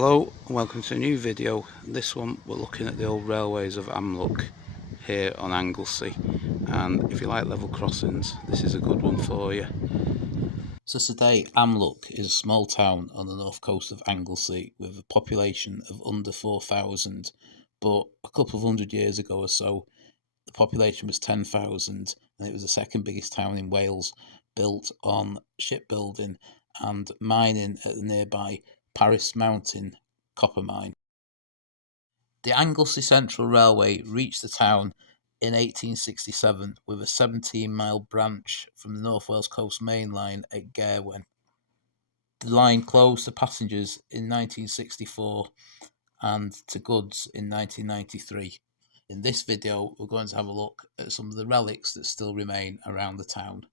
Hello and welcome to a new video. This one we're looking at the old railways of Amlwch here on Anglesey, and if you like level crossings this is a good one for you. So today Amlwch is a small town on the north coast of Anglesey with a population of under 4,000, but a couple of hundred years ago or so the population was 10,000 and it was the second biggest town in Wales, built on shipbuilding and mining at the nearby Paris Mountain copper mine. The Anglesey Central Railway reached the town in 1867 with a 17-mile branch from the North Wales Coast Main Line at Gaerwen. The line closed to passengers in 1964 and to goods in 1993. In this video we're going to have a look at some of the relics that still remain around the town.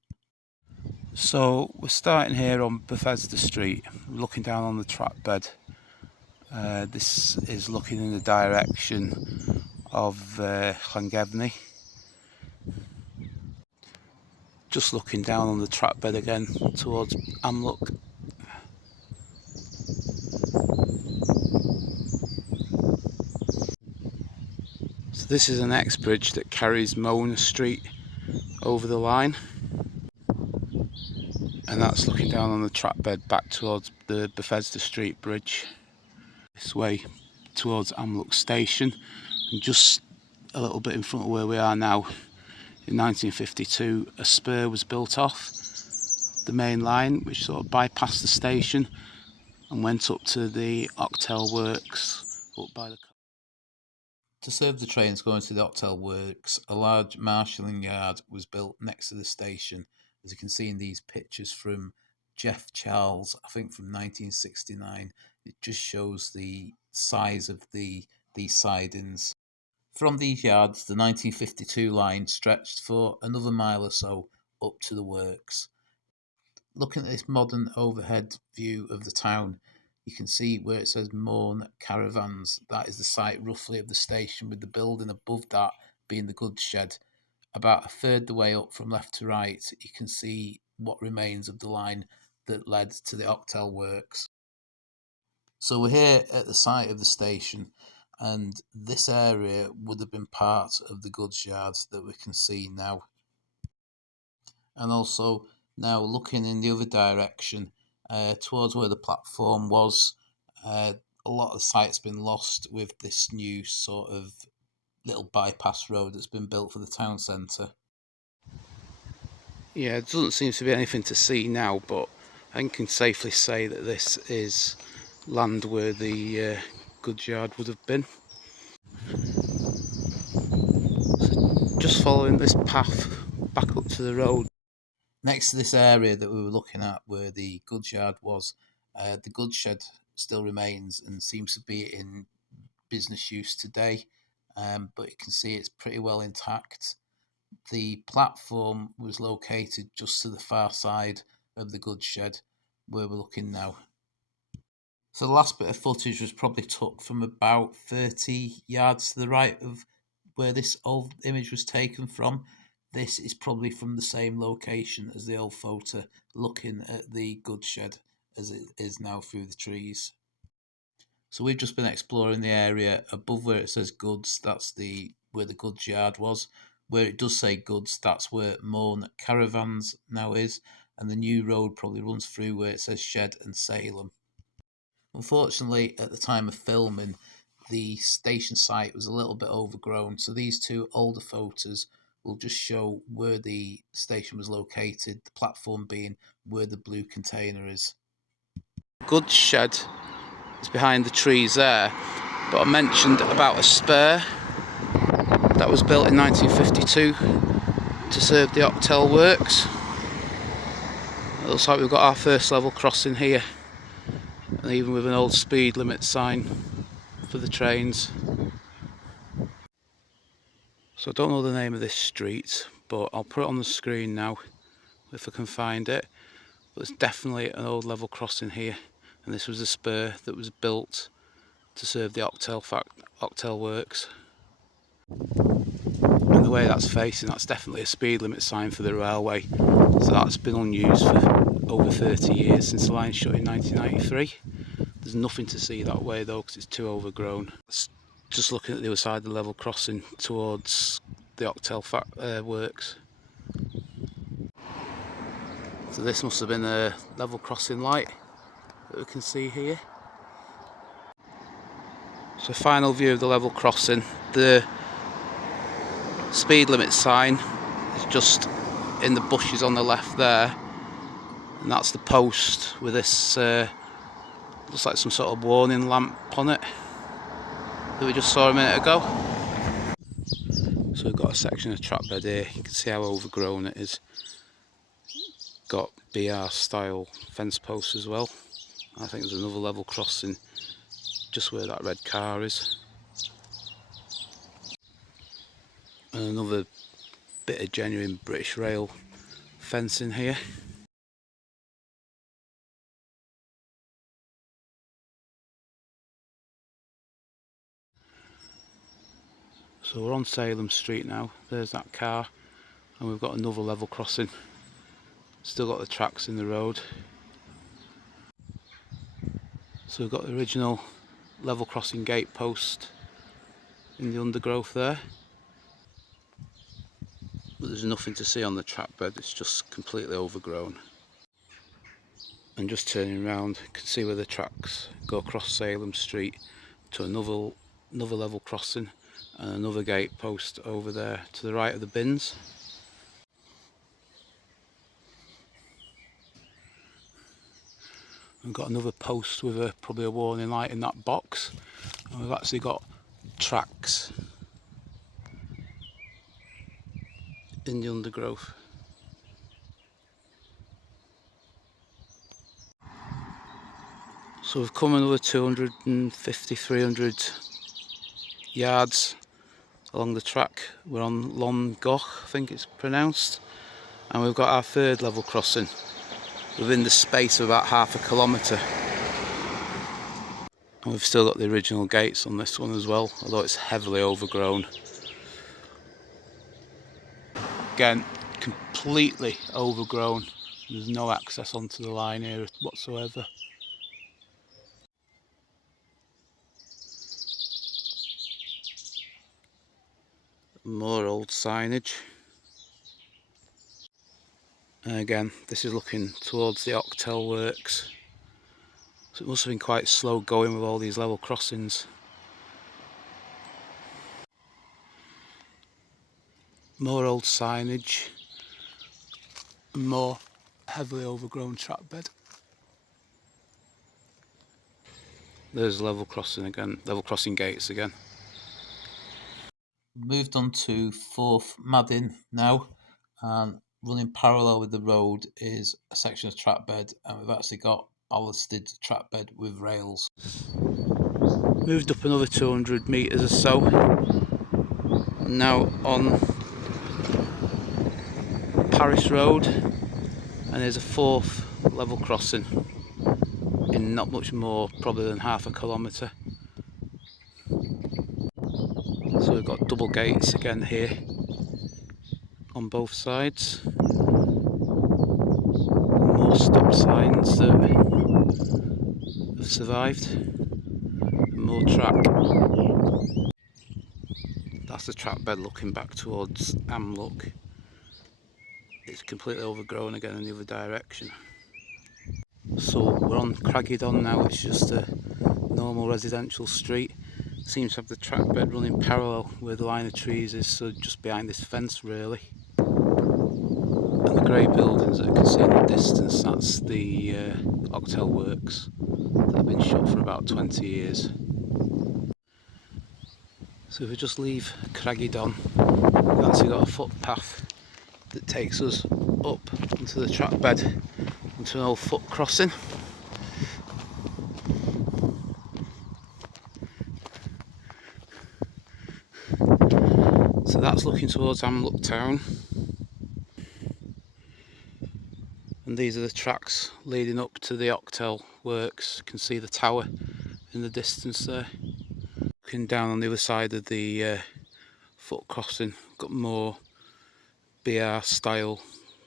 So we're starting here on Bethesda Street, looking down on the track bed. This is looking in the direction of Llangefni. Just looking down on the track bed again towards Amlwch. So this is an X-bridge that carries Mona Street over the line. And that's looking down on the track bed back towards the Bethesda Street Bridge. This way towards Amlwch Station, and just a little bit in front of where we are now, in 1952 a spur was built off the main line which sort of bypassed the station and went up to the Octel Works up by the... To serve the trains going to the Octel Works, a large marshalling yard was built next to the station, as you can see in these pictures from Jeff Charles, I think from 1969. It just shows the size of these sidings. From these yards, the 1952 line stretched for another mile or so up to the works. Looking at this modern overhead view of the town, you can see where it says Morn Caravans. That is the site roughly of the station, with the building above that being the goods shed. About a third the way up from left to right, you can see what remains of the line that led to the Octel Works. So we're here at the site of the station, and this area would have been part of the goods yard that we can see now. And also now looking in the other direction towards where the platform was, a lot of the site's been lost with this new sort of little bypass road that's been built for the town centre. Yeah, it doesn't seem to be anything to see now, but I can safely say that this is land where the goods yard would have been. So just following this path back up to the road. Next to this area that we were looking at where the goods yard was, the goods shed still remains and seems to be in business use today, but you can see it's pretty well intact. The platform was located just to the far side of the goods shed where we're looking now. So the last bit of footage was probably took from about 30 yards to the right of where this old image was taken from. This is probably from the same location as the old photo, looking at the goods shed as it is now through the trees. So we've just been exploring the area above where it says goods. That's where the goods yard was. Where it does say goods, that's where Morn Caravans now is, and the new road probably runs through where it says shed and Salem. Unfortunately, at the time of filming, the station site was a little bit overgrown, so these two older photos will just show where the station was located, the platform being where the blue container is. Goods shed is behind the trees there, but I mentioned about a spur that was built in 1952 to serve the Octel Works. It looks like we've got our first level crossing here, and even with an old speed limit sign for the trains. So I don't know the name of this street, but I'll put it on the screen now if I can find it. But it's definitely an old level crossing here, and this was a spur that was built to serve the Octel Works. And the way that's facing, that's definitely a speed limit sign for the railway. So that's been unused for over 30 years since the line shut in 1993. There's nothing to see that way though because it's too overgrown. Just looking at the other side of the level crossing towards the Octel Works. So this must have been a level crossing light that we can see here. So final view of the level crossing. The speed limit sign is just in the bushes on the left there, and that's the post with this looks like some sort of warning lamp on it that we just saw a minute ago. So we've got a section of track bed here. You can see how overgrown it is. Got BR style fence posts as well. I think there's another level crossing just where that red car is, and another bit of genuine British Rail fencing here. So we're on Salem Street now. There's that car, and we've got another level crossing. Still got the tracks in the road. So we've got the original level crossing gate post in the undergrowth there, but there's nothing to see on the track bed. It's just completely overgrown. And just turning around, you can see where the tracks go across Salem Street to another level crossing and another gate post over there to the right of the bins. We've got another post with probably a warning light in that box, and we've actually got tracks in the undergrowth. So we've come another 250-300 yards along the track. We're on Lon Goch, I think it's pronounced, and we've got our third level crossing within the space of about half a kilometre. And we've still got the original gates on this one as well, although it's heavily overgrown. Again, completely overgrown. There's no access onto the line here whatsoever. More old signage. And again, this is looking towards the Octel Works. So it must have been quite slow going with all these level crossings. More old signage. And more heavily overgrown track bed. There's level crossing again, level crossing gates again. Moved on to 4th Madin now, and running parallel with the road is a section of track bed, and we've actually got ballasted track bed with rails. Moved up another 200 metres or so, now on Paris Road, and there's a 4th level crossing in not much more probably than half a kilometre. So we've got double gates again here on both sides. More stop signs that have survived. And more track. That's the track bed looking back towards Amlwch. It's completely overgrown again in the other direction. So we're on Cragydon now, which is just a normal residential street. Seems to have the track bed running parallel where the line of trees is, so just behind this fence really. And the grey buildings that you can see in the distance, that's the Octel Works that have been shut for about 20 years. So if we just leave Cragydon, we've actually got a footpath that takes us up into the track bed, into an old foot crossing. So that's looking towards Amlwch town. And these are the tracks leading up to the Octel Works. You can see the tower in the distance there. Looking down on the other side of the foot crossing, got more BR style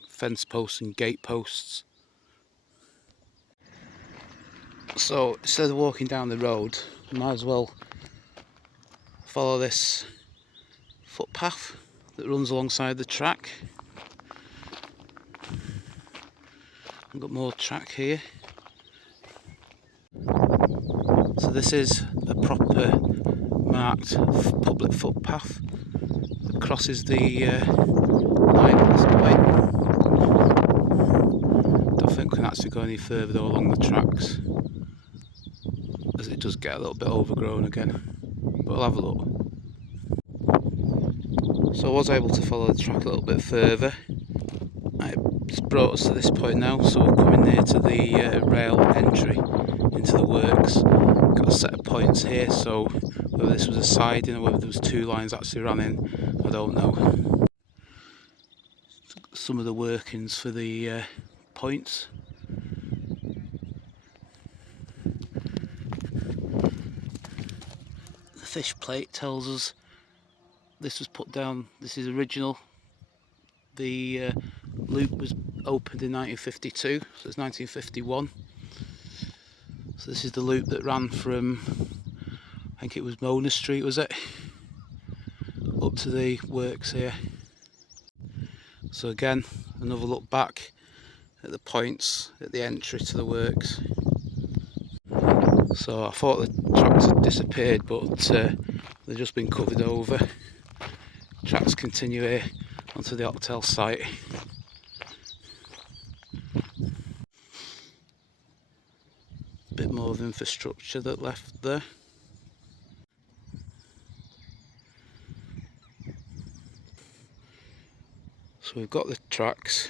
fence posts and gate posts. So instead of walking down the road, you might as well follow this footpath that runs alongside the track. I've got more track here. So this is a proper marked public footpath that crosses the line at this point. Don't think we can actually go any further though along the tracks, as it does get a little bit overgrown again, but we'll have a look. So I was able to follow the track a little bit further. It's brought us to this point now, so we're coming near to the rail entry into the works. Got a set of points here, so whether this was a siding or whether there was two lines actually ran in, I don't know. Some of the workings for the points. The fish plate tells us this was put down, this is original. The loop was opened in 1952, so it's 1951. So this is the loop that ran from, I think it was Mona Street, was it? Up to the works here. So again, another look back at the points at the entry to the works. So I thought the tracks had disappeared, but they've just been covered over. Tracks continue here onto the Octel site. A bit more of infrastructure that left there. So we've got the tracks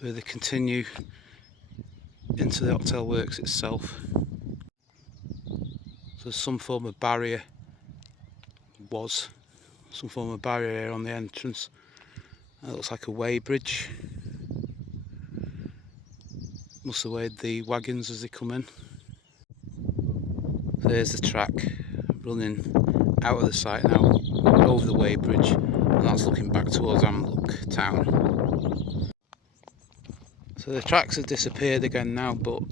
where they continue into the Octel Works itself. So some form of barrier here on the entrance. It looks like a weighbridge. Must have weighed the wagons as they come in. So there's the track running out of the site now, over the weighbridge, and that's looking back towards Amlwch town. So the tracks have disappeared again now, but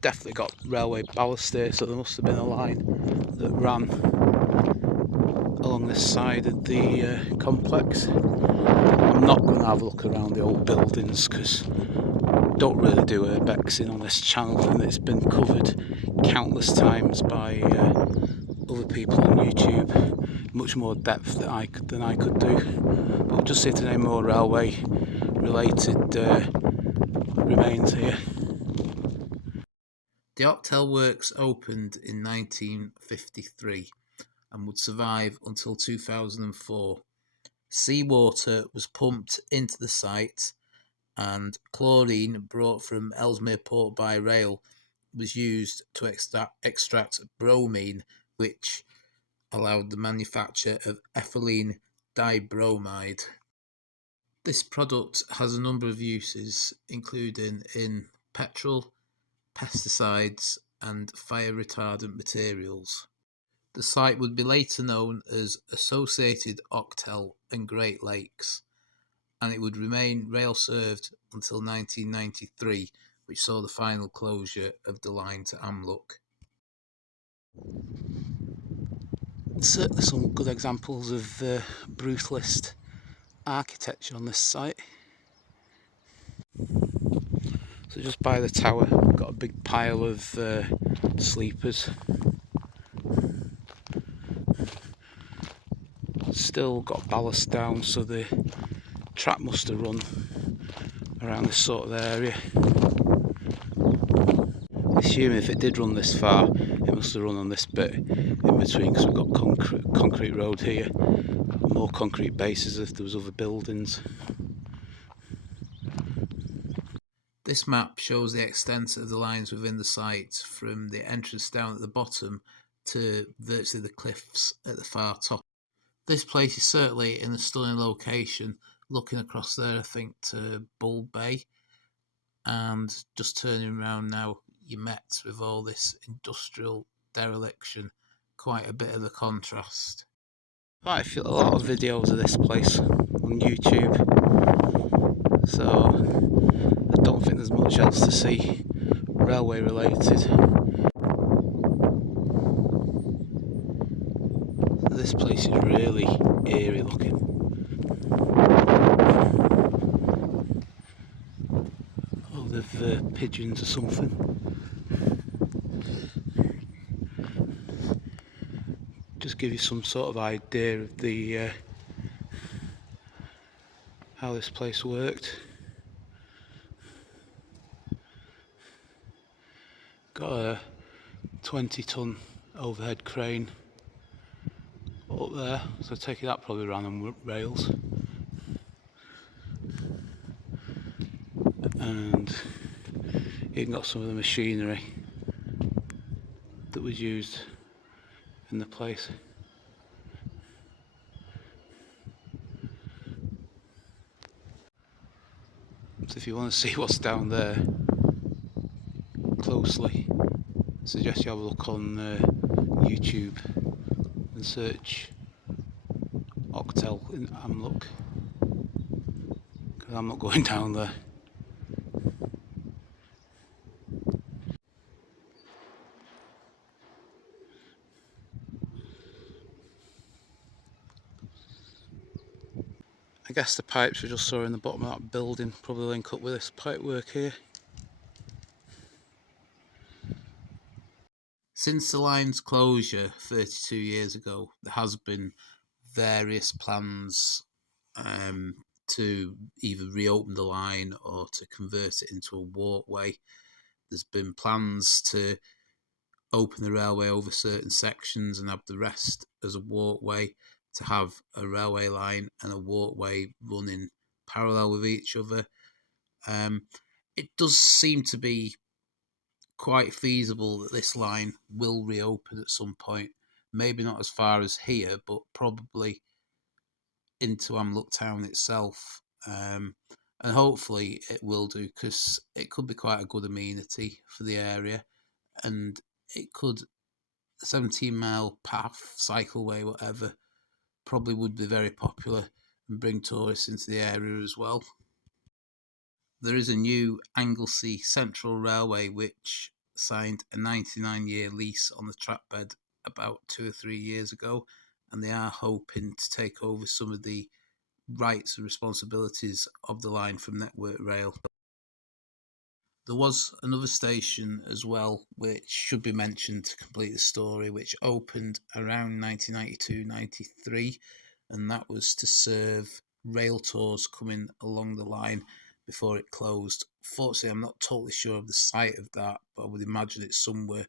definitely got railway ballast here, so there must have been a line that ran along this side of the complex. I'm not going to have a look around the old buildings because don't really do urbexing on this channel, and it's been covered countless times by other people on YouTube, much more depth than I could do. But we'll just see if there's any more railway related remains here. The Octel Works opened in 1953 and would survive until 2004. Seawater was pumped into the site, and chlorine brought from Ellesmere Port by rail was used to extract bromine, which allowed the manufacture of ethylene dibromide. This product has a number of uses, including in petrol, pesticides and fire retardant materials. The site would be later known as Associated Octel and Great Lakes, and it would remain rail served until 1993, which saw the final closure of the line to Amlwch. Certainly some good examples of brutalist architecture on this site. So just by the tower, we've got a big pile of sleepers. Still got ballast down, so the track must have run around this sort of area. Assuming if it did run this far, it must have run on this bit in between, because we've got concrete road here, more concrete bases if there was other buildings. This map shows the extent of the lines within the site from the entrance down at the bottom to virtually the cliffs at the far top. This place is certainly in a stunning location, looking across there I think to Bull Bay, and just turning around now you're met with all this industrial dereliction, quite a bit of a contrast. I feel a lot of videos of this place on YouTube, so I don't think there's much else to see railway related. This place is really eerie looking. Oh, they've pigeons or something. Just give you some sort of idea of the how this place worked. Got a 20-ton overhead crane up there, so taking that probably ran on rails. And even got some of the machinery that was used in the place. So if you want to see what's down there closely, I suggest you have a look on YouTube and search Octel in Amlwch, because I'm not going down there. I guess the pipes we just saw in the bottom of that building probably link up with this pipe work here. Since the line's closure 32 years ago, there has been various plans to either reopen the line or to convert it into a walkway. There's been plans to open the railway over certain sections and have the rest as a walkway, to have a railway line and a walkway running parallel with each other. It does seem to be quite feasible that this line will reopen at some point. Maybe not as far as here, but probably into Amlwch town itself. And hopefully it will do, because it could be quite a good amenity for the area, and it could, 17-mile path, cycleway, whatever, probably would be very popular and bring tourists into the area as well. There is a new Anglesey Central Railway which signed a 99-year lease on the track bed about 2 or 3 years ago, and they are hoping to take over some of the rights and responsibilities of the line from Network Rail. There was another station as well which should be mentioned to complete the story, which opened around 1992-93, and that was to serve rail tours coming along the line before it closed. Fortunately, I'm not totally sure of the site of that, but I would imagine it's somewhere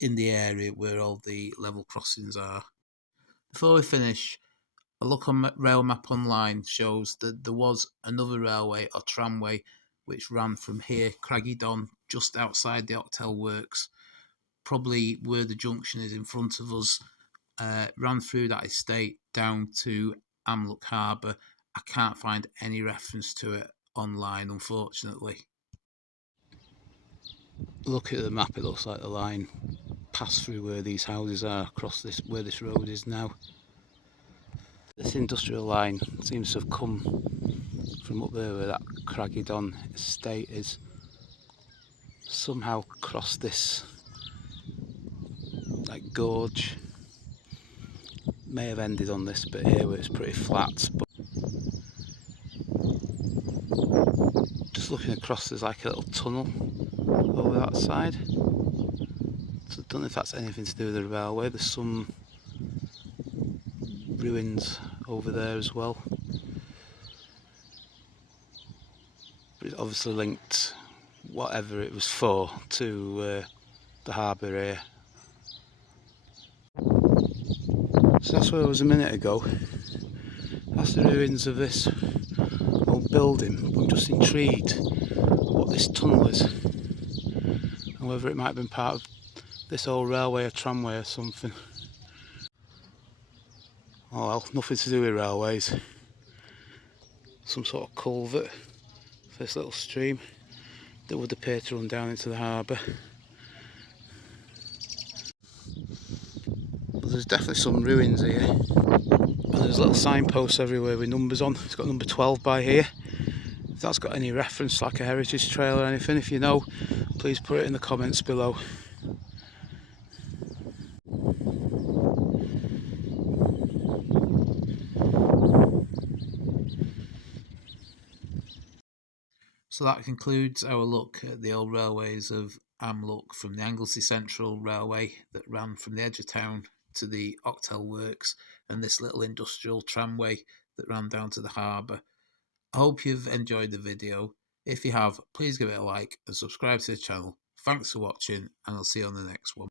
in the area where all the level crossings are. Before we finish, a look on rail map online shows that there was another railway or tramway which ran from here, Craggy Don, just outside the Octel Works, probably where the junction is in front of us, ran through that estate down to Amlwch Harbour. I can't find any reference to it online, unfortunately. Look at the map, it looks like the line passed through where these houses are, across this, where this road is now. This industrial line seems to have come from up there where that Craggy Don estate is, somehow crossed this like gorge, may have ended on this bit here where it's pretty flat, but just looking across there's like a little tunnel over that side, so I don't know if that's anything to do with the railway. There's some ruins over there as well, but it's obviously linked, whatever it was for, to the harbour here. So that's where I was a minute ago. That's the ruins of this old building. I'm just intrigued what this tunnel is, and whether it might have been part of this old railway or tramway or something. Oh well, nothing to do with railways. Some sort of culvert for this little stream that would appear to run down into the harbour. But there's definitely some ruins here, and there's little signposts everywhere with numbers on. It's got number 12 by here. If that's got any reference, like a heritage trail or anything. If you know, please put it in the comments below. So that concludes our look at the old railways of Amlwch, from the Anglesey Central Railway that ran from the edge of town to the Octel Works, and this little industrial tramway that ran down to the harbour. I hope you've enjoyed the video. If you have, please give it a like and subscribe to the channel. Thanks for watching, and I'll see you on the next one.